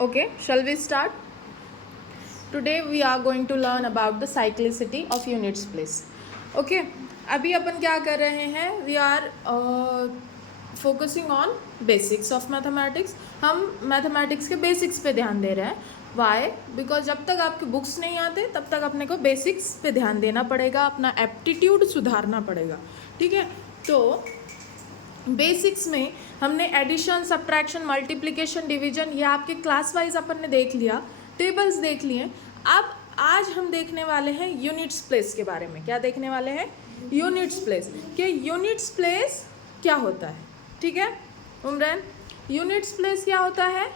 Okay, shall we start? Today we are going to learn about the cyclicity of units place. Okay, अभी अपन क्या कर रहे हैं? We are focusing on basics of mathematics. हम mathematics के basics पे ध्यान दे रहे हैं. Why? Because जब तक आपके बुक्स नहीं आते तब तक अपने को बेसिक्स पे ध्यान देना पड़ेगा, अपना एप्टीट्यूड सुधारना पड़ेगा. ठीक है, तो बेसिक्स में हमने एडिशन, सब्ट्रैक्शन, मल्टीप्लिकेशन, डिवीजन ये आपके क्लास वाइज अपन ने देख लिया, टेबल्स देख लिए. अब आज हम देखने वाले हैं यूनिट्स प्लेस के बारे में. क्या देखने वाले हैं? Units place. कि यूनिट्स प्लेस क्या होता है. ठीक है उमरान, यूनिट्स प्लेस क्या होता है?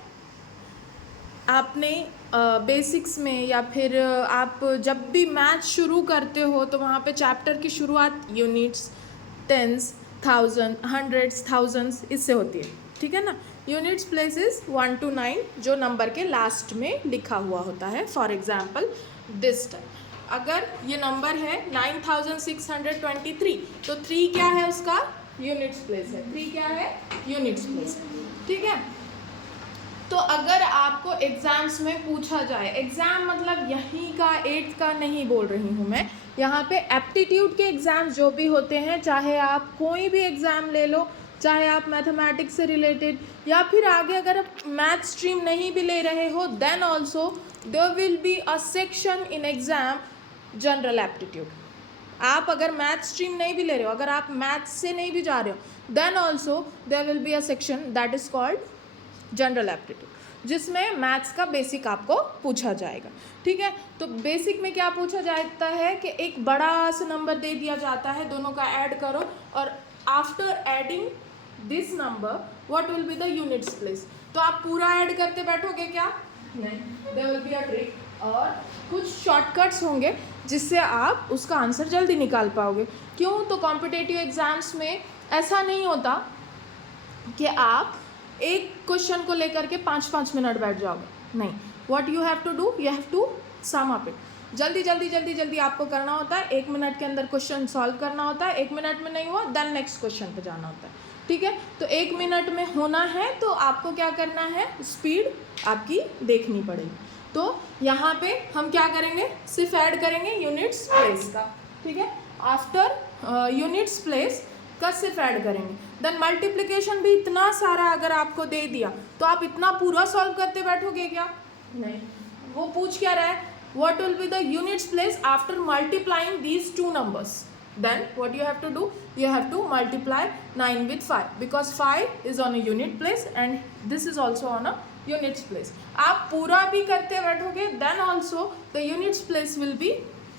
आपने बेसिक्स में या फिर आप जब भी मैथ शुरू करते हो तो वहाँ पे चैप्टर की शुरुआत units, tens, thousand, hundreds, thousands इससे होती है. ठीक है ना. यूनिट्स प्लेसेस 1 to 9 जो नंबर के लास्ट में लिखा हुआ होता है. फॉर एग्जाम्पल दिस टाइम अगर ये नंबर है 9623 तो 3 क्या है उसका? यूनिट्स प्लेस है. 3 क्या है? यूनिट्स प्लेस है. ठीक है, तो अगर आपको एग्ज़ाम्स में पूछा जाए, एग्ज़ाम मतलब यहीं का 8th का नहीं बोल रही हूँ मैं, यहाँ पे एप्टीट्यूड के एग्ज़ाम्स जो भी होते हैं, चाहे आप कोई भी एग्ज़ाम ले लो, चाहे आप मैथमेटिक्स से रिलेटेड या फिर आगे अगर आप मैथ स्ट्रीम नहीं भी ले रहे हो, then also there will be a section in exam general aptitude. आप अगर मैथ स्ट्रीम नहीं भी ले रहे हो, अगर आप मैथ से नहीं भी जा रहे हो, then also there will be a section that is called general aptitude, जिसमें मैथ्स का बेसिक आपको पूछा जाएगा. ठीक है, तो बेसिक में क्या पूछा जाता है कि एक बड़ा सा नंबर दे दिया जाता है, दोनों का ऐड करो और after adding this number what will be the units place. तो आप पूरा ऐड करते बैठोगे क्या? नहीं, there will be a trick और कुछ शॉर्टकट्स होंगे जिससे आप उसका आंसर जल्दी निकाल पाओगे. क्यों? तो कॉम्पिटेटिव एग्जाम्स में ऐसा नहीं होता कि आप एक क्वेश्चन को लेकर के 5-5 मिनट बैठ जाओगे. नहीं, what you have to do, you have to sum up it. जल्दी आपको करना होता है. 1 मिनट के अंदर क्वेश्चन सॉल्व करना होता है. 1 मिनट में नहीं हुआ देन नेक्स्ट क्वेश्चन पे जाना होता है. ठीक है, तो 1 मिनट में होना है तो आपको क्या करना है? स्पीड आपकी देखनी पड़ेगी. तो यहाँ पे हम क्या करेंगे? सिर्फ ऐड करेंगे यूनिट्स प्लेस का. ठीक है, आफ्टर यूनिट्स प्लेस का सिर्फ ऐड करेंगे. देन मल्टीप्लिकेशन भी इतना सारा अगर आपको दे दिया तो आप इतना पूरा सॉल्व करते बैठोगे क्या? नहीं, वो पूछ क्या रहा है? What will be the units place after multiplying these two numbers. Then what you have to do? You have to multiply 9 with 5 because 5 is on a unit place and this is also on a units place. आप पूरा भी करते बैठोगे then also the units place will be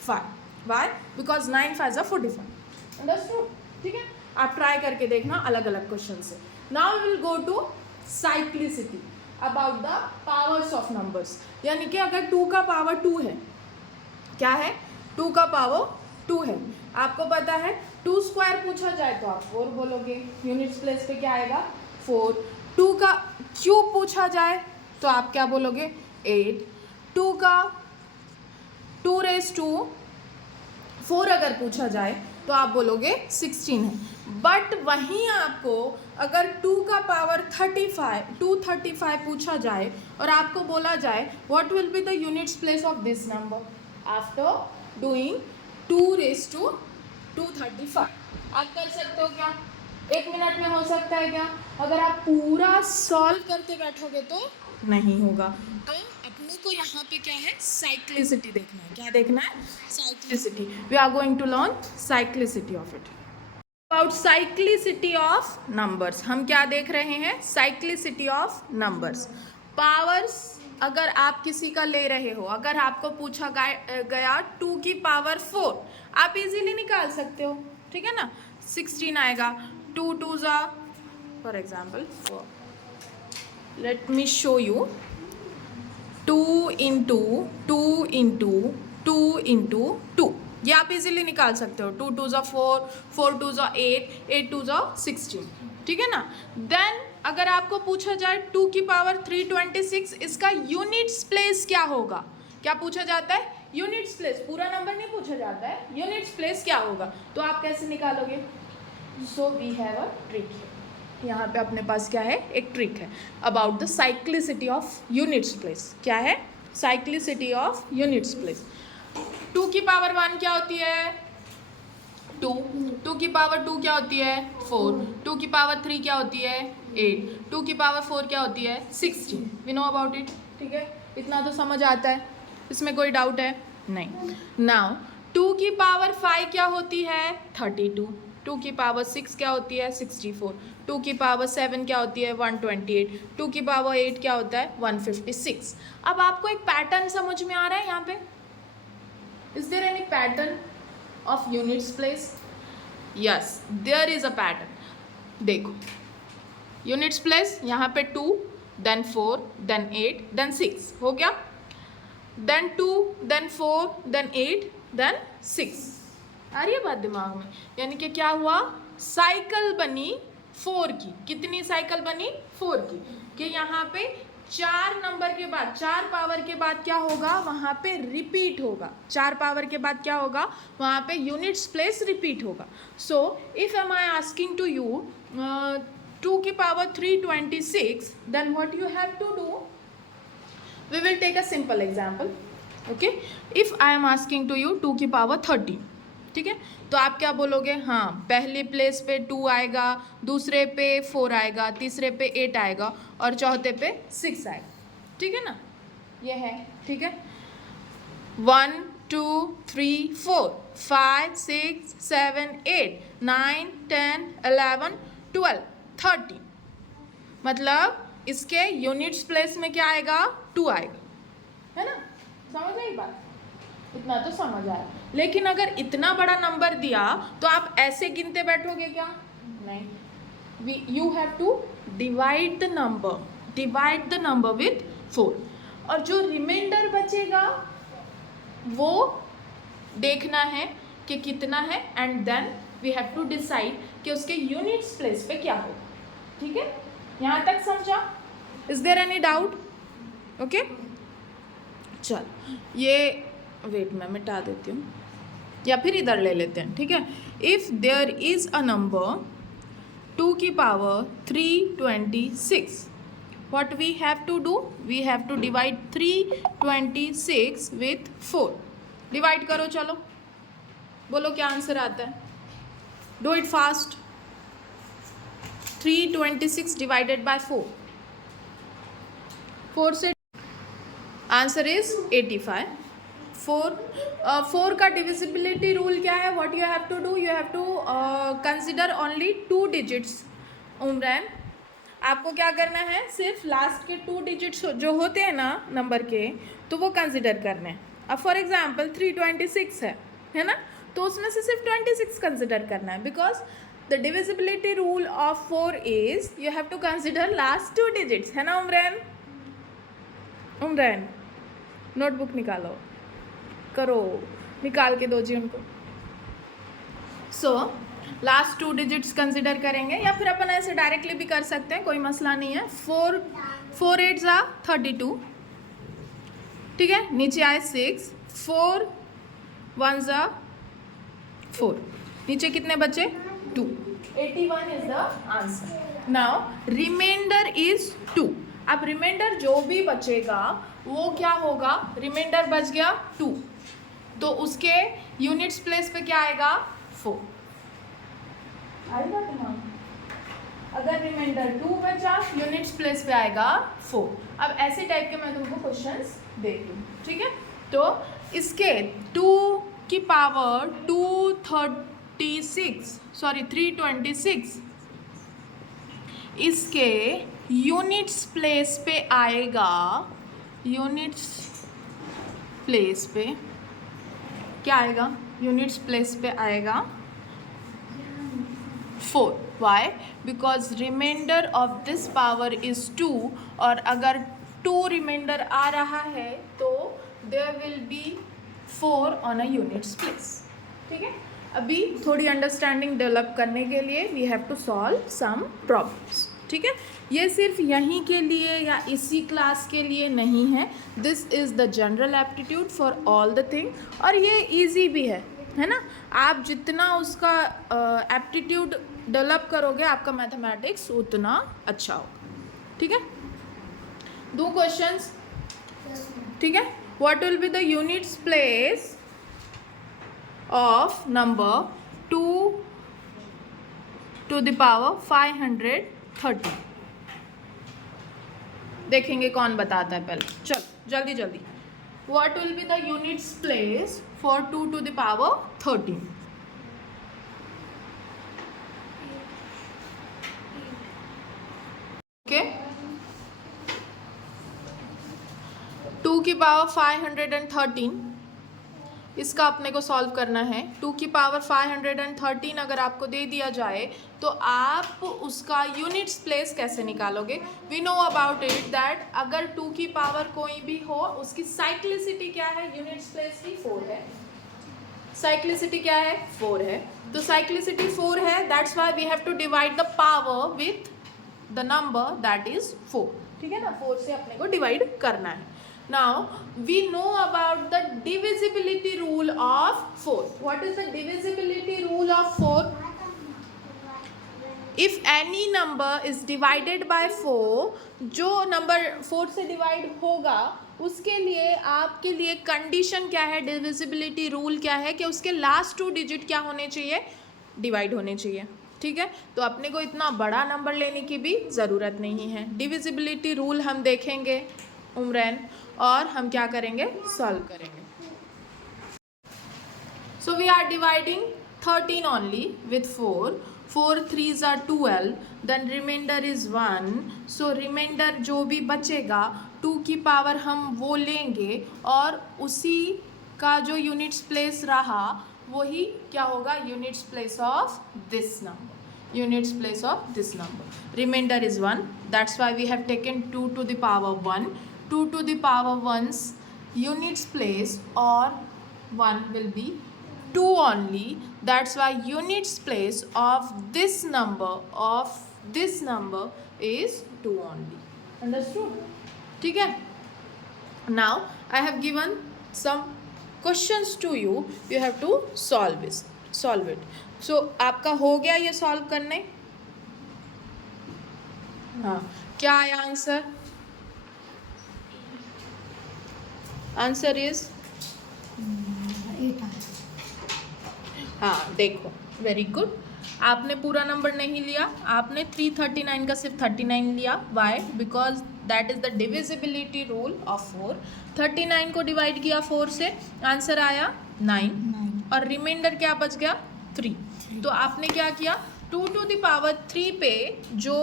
5. Why? Because 9 5 are 45. Understood? ठीक है, आप try करके देखना अलग अलग क्वेश्चन से. Now will go to cyclicity about the powers of numbers. यानी कि अगर 2 का पावर 2 है, क्या है? 2 का पावर 2 है. आपको पता है 2 स्क्वायर पूछा जाए तो आप 4 बोलोगे. यूनिट्स प्लेस पे क्या आएगा? 4. 2 का क्यूब पूछा जाए तो आप क्या बोलोगे? 8. 2 का 2 raised to 4 अगर पूछा जाए तो आप बोलोगे 16 है. बट वहीं आपको अगर 2 का पावर 235 पूछा जाए और आपको बोला जाए what will be the units place of this number after doing 2 raised to 235, आप कर सकते हो क्या? 1 मिनट में हो सकता है क्या? अगर आप पूरा सॉल्व करते बैठोगे तो नहीं होगा. तो अपनों को यहाँ पे क्या है? साइक्लिसिटी देखना है. क्या देखना है? Cyclicity. We are going to learn cyclicity of it. About cyclicity of numbers हम क्या देख रहे हैं? Cyclicity of numbers. पावर्स अगर आप किसी का ले रहे हो, अगर आपको पूछा गया 2 की पावर 4, आप इजीली निकाल सकते हो. ठीक है ना. 16 आएगा. 2 2s are, for example let me show you. 2 into 2 into 2 into 2 ये आप इजीली निकाल सकते हो. 2 2s are 4, 4 2s are 8, 8 2s are 16. ठीक है ना. देन अगर आपको पूछा जाए 2 की पावर 326, इसका यूनिट्स प्लेस क्या होगा? क्या पूछा जाता है? Units place. पूरा नंबर नहीं पूछा जाता है, यूनिट्स प्लेस क्या होगा. तो आप कैसे निकालोगे? So we have a trick. यहाँ पे अपने पास क्या है, एक ट्रिक है about the cyclicity of units place. क्या है? Cyclicity of units place. 2 की पावर 1 क्या होती है? 2. 2 की पावर 2 क्या होती है? 4. 2 की पावर 3 क्या होती है? 8. 2 की पावर 4 क्या होती है? 16. We know about it. ठीक है, इतना तो समझ आता है, इसमें कोई डाउट है नहीं. नाउ 2 की पावर 5 क्या होती है? 32. 2 की पावर 6 क्या होती है? 64. 2 की पावर 7 क्या होती है? 128. 2 की पावर 8 क्या होता है? 156. अब आपको एक पैटर्न समझ में आ रहा है यहाँ पे? Is there any pattern of units place? Yes, there is a pattern. देखो, यूनिट्स प्लेस यहाँ पे 2, देन 4, देन 8, देन 6 हो गया. Then 2, then 4, then 8, then 6. आ रही है बात दिमाग में? यानी कि क्या हुआ? साइकिल बनी 4 की. कितनी साइकिल बनी? 4 की. कि यहाँ पे 4 नंबर के बाद, 4 पावर के बाद क्या होगा? वहाँ पे रिपीट होगा. 4 पावर के बाद क्या होगा? वहाँ पे यूनिट्स प्लेस रिपीट होगा. So if am I asking to you 2 की power 326, then what you have to do? We will take a simple example. Okay, if I am asking to you 2 की power 30, ठीक है, तो आप क्या बोलोगे? हाँ, पहले प्लेस पे 2 आएगा, दूसरे पे 4 आएगा, तीसरे पे 8 आएगा और चौथे पे 6 आएगा. ठीक है ना? ये है. ठीक है, 1 2 3 4 5 6 7 8 9 10 11 12 30. मतलब इसके यूनिट्स प्लेस में क्या आएगा? 2 आएगा. है ना? समझ आई बात? इतना तो समझ आया. लेकिन अगर इतना बड़ा नंबर दिया तो आप ऐसे गिनते बैठोगे क्या? नहीं. You have to divide the number with 4. और जो रिमाइंडर बचेगा वो देखना है कि कितना है, and then we have to decide कि उसके यूनिट्स प्लेस पे क्या होगा. ठीक है, यहाँ तक समझा? Is there any doubt? Okay, चल ये वेट मैं मिटा देती हूँ या फिर इधर ले लेते हैं. ठीक है, if there is a number 2 की power 326, what we have to do? We have to divide 326 with 4. Divide करो. चलो बोलो क्या आंसर आता है. Do it fast. 326 divided by 4. 4 से आंसर इज 85. 4 का डिविजिबिलिटी रूल क्या है? What you have to do? You have to consider only 2 digits. Umran, आपको क्या करना है? सिर्फ लास्ट के 2 डिजिट्स जो होते हैं ना नंबर के, तो वो कंसिडर करने हैं. अब फॉर एग्जांपल 326 है ना, तो उसमें से सिर्फ 26 कंसिडर करना है. Because the divisibility rule of 4 is you have to consider last 2 digits. है ना उमरान? उमरान, नोटबुक निकालो, करो, निकाल के दो जी उनको. सो लास्ट 2 डिजिट्स कंसिडर करेंगे, या फिर अपन ऐसे डायरेक्टली भी कर सकते हैं, कोई मसला नहीं है. 4 8 जा 32. ठीक है, नीचे आए 6. 4 1 जा 4. नीचे कितने बचे? 2. 81 is the answer. Now remainder is 2. अब रिमाइंडर जो भी बचेगा वो क्या होगा? रिमाइंडर बच गया 2, तो उसके यूनिट्स प्लेस पे क्या आएगा? 4. आएगा दिमाग? अगर रिमाइंडर 2 बचा, यूनिट्स प्लेस पे आएगा 4. अब ऐसे टाइप के मैं तुमको क्वेश्चंस देती हूँ. ठीक है, तो इसके 2 की पावर 326 इसके यूनिट्स प्लेस पे आएगा. यूनिट्स प्लेस पे क्या आएगा? यूनिट्स प्लेस पे आएगा 4. Why? Because remainder of this power is 2, और अगर 2 रिमाइंडर आ रहा है तो there will be 4 on a units place. ठीक है, अभी थोड़ी अंडरस्टैंडिंग डेवलप करने के लिए we have to solve some problems. ठीक है, ये सिर्फ यहीं के लिए या इसी क्लास के लिए नहीं है. This is the general aptitude for all the thing, और ये इजी भी है. है ना। आप जितना उसका एप्टीट्यूड डेवलप करोगे आपका मैथमेटिक्स उतना अच्छा होगा। ठीक है, दो क्वेश्चंस। ठीक है, what will be the units place of number 2 to the power 530। देखेंगे कौन बताता है पहले। चल जल्दी जल्दी, what will be the units place for 2 to the power 13। Okay, 2 की पावर 513, इसका अपने को सॉल्व करना है। 2 की पावर 513 अगर आपको दे दिया जाए तो आप उसका यूनिट्स प्लेस कैसे निकालोगे। We know about it that अगर 2 की पावर कोई भी हो उसकी साइक्लिसिटी क्या है, यूनिट्स प्लेस की 4 है। साइक्लिसिटी क्या है, 4 है। तो साइक्लिसिटी 4 है, that's why we have to divide the power with the number that is 4। ठीक है ना, 4 से अपने को डिवाइड करना है। Now we know about the divisibility rule of 4. What is the divisibility rule of 4? If any number is divided by 4, जो number 4 से डिवाइड होगा उसके लिए आपके लिए कंडीशन क्या है, डिविजिबिलिटी रूल क्या है कि उसके लास्ट 2 डिजिट क्या होने चाहिए, डिवाइड होने चाहिए। ठीक है, तो अपने को इतना बड़ा नंबर लेने की भी ज़रूरत नहीं है। डिविजिबिलिटी रूल हम देखेंगे उमरैन, और हम क्या करेंगे, सॉल्व करेंगे। So we are dividing 13 only with 4। 4 3s are 12, then remainder is 1। So remainder जो भी बचेगा 2 की पावर हम वो लेंगे और उसी का जो यूनिट्स प्लेस रहा वही क्या होगा, units place of this number, units place of this number. Remainder is 1, that's why we have taken 2 to the power 1। 2 to the power 1's units place or 1 will be 2 only, that's why units place of this number is 2 only। Understood? ठीक है, now I have given some questions to you, you have to solve it। so आपका हो गया ये solve करने। हाँ, क्या आया आंसर? आंसर इज, हाँ देखो, वेरी गुड। आपने पूरा नंबर नहीं लिया, आपने 339 का सिर्फ 39 लिया। Why? Because that is the divisibility rule of 4। 39 को डिवाइड किया 4 से, आंसर आया 9 और रिमाइंडर क्या बच गया, 3। तो आपने क्या किया, 2 to the power 3 पे जो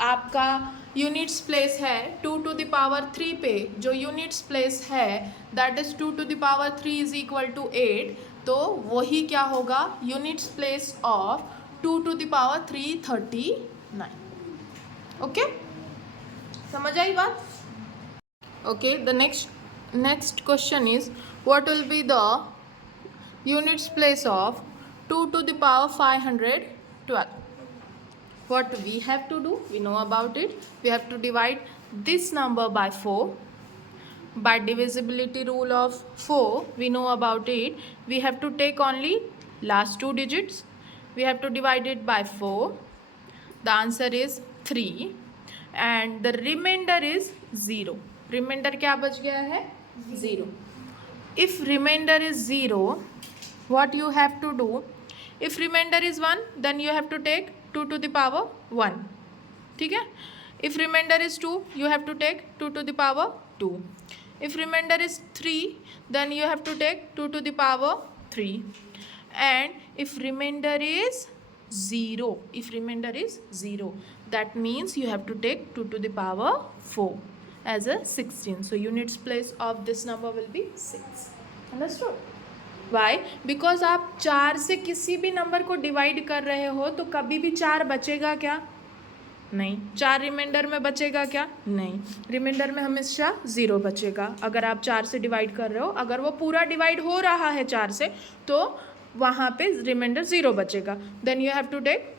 आपका यूनिट्स प्लेस है, 2 to the power 3 पे जो यूनिट्स प्लेस है that is 2 to the power 3 is equal to 8। तो वही क्या होगा, units place of 2 to the power 339। Okay, समझ आई बात? Okay, the next question is what will be the units place of 2 to the power 512। What we have to do, we know about it, we have to divide this number by 4। by divisibility rule of 4 we know about it, we have to take only last 2 digits, we have to divide it by 4, the answer is 3 and the remainder is 0। remainder क्या बच गया है, 0। if remainder is 0 what you have to do, if remainder is 1 then you have to take 2 to the power 1। ठीक है, if remainder is 2 you have to take 2 to the power 2। if remainder is 3 then you have to take 2 to the power 3 and if remainder is 0, if remainder is 0 that means you have to take 2 to the power 4 as a 16। so units place of this number will be 6। understood? Why? Because आप 4 से किसी भी number को divide कर रहे हो तो कभी भी 4 बचेगा क्या, नहीं। 4 रिमाइंडर में बचेगा क्या, नहीं। रिमाइंडर में हमेशा 0 बचेगा अगर आप 4 से डिवाइड कर रहे हो। अगर वो पूरा डिवाइड हो रहा है 4 से तो वहाँ पे रिमाइंडर 0 बचेगा। Then you have to take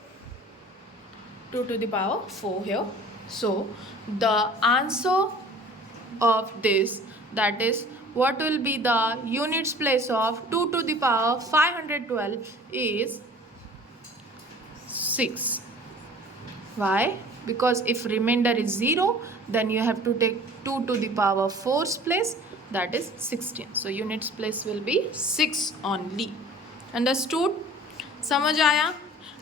2 to the power 4 here। so the answer of this that is what will be the units place of 2 to the power 512 is 6. Why? Because if remainder is 0, then you have to take 2 to the power 4's place, that is 16. So units place will be 6 only. Understood? समझ आया?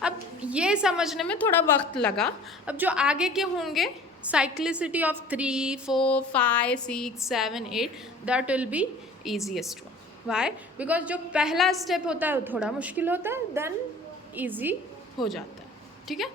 अब ये समझने में थोड़ा वक्त लगा. अब जो आगे के होंगे cyclicity of 3, 4, 5, 6, 7, 8, that will be easiest one. Why? Because जो पहला स्टेप होता है वो थोड़ा मुश्किल होता है, then easy हो जाता है. ठीक है.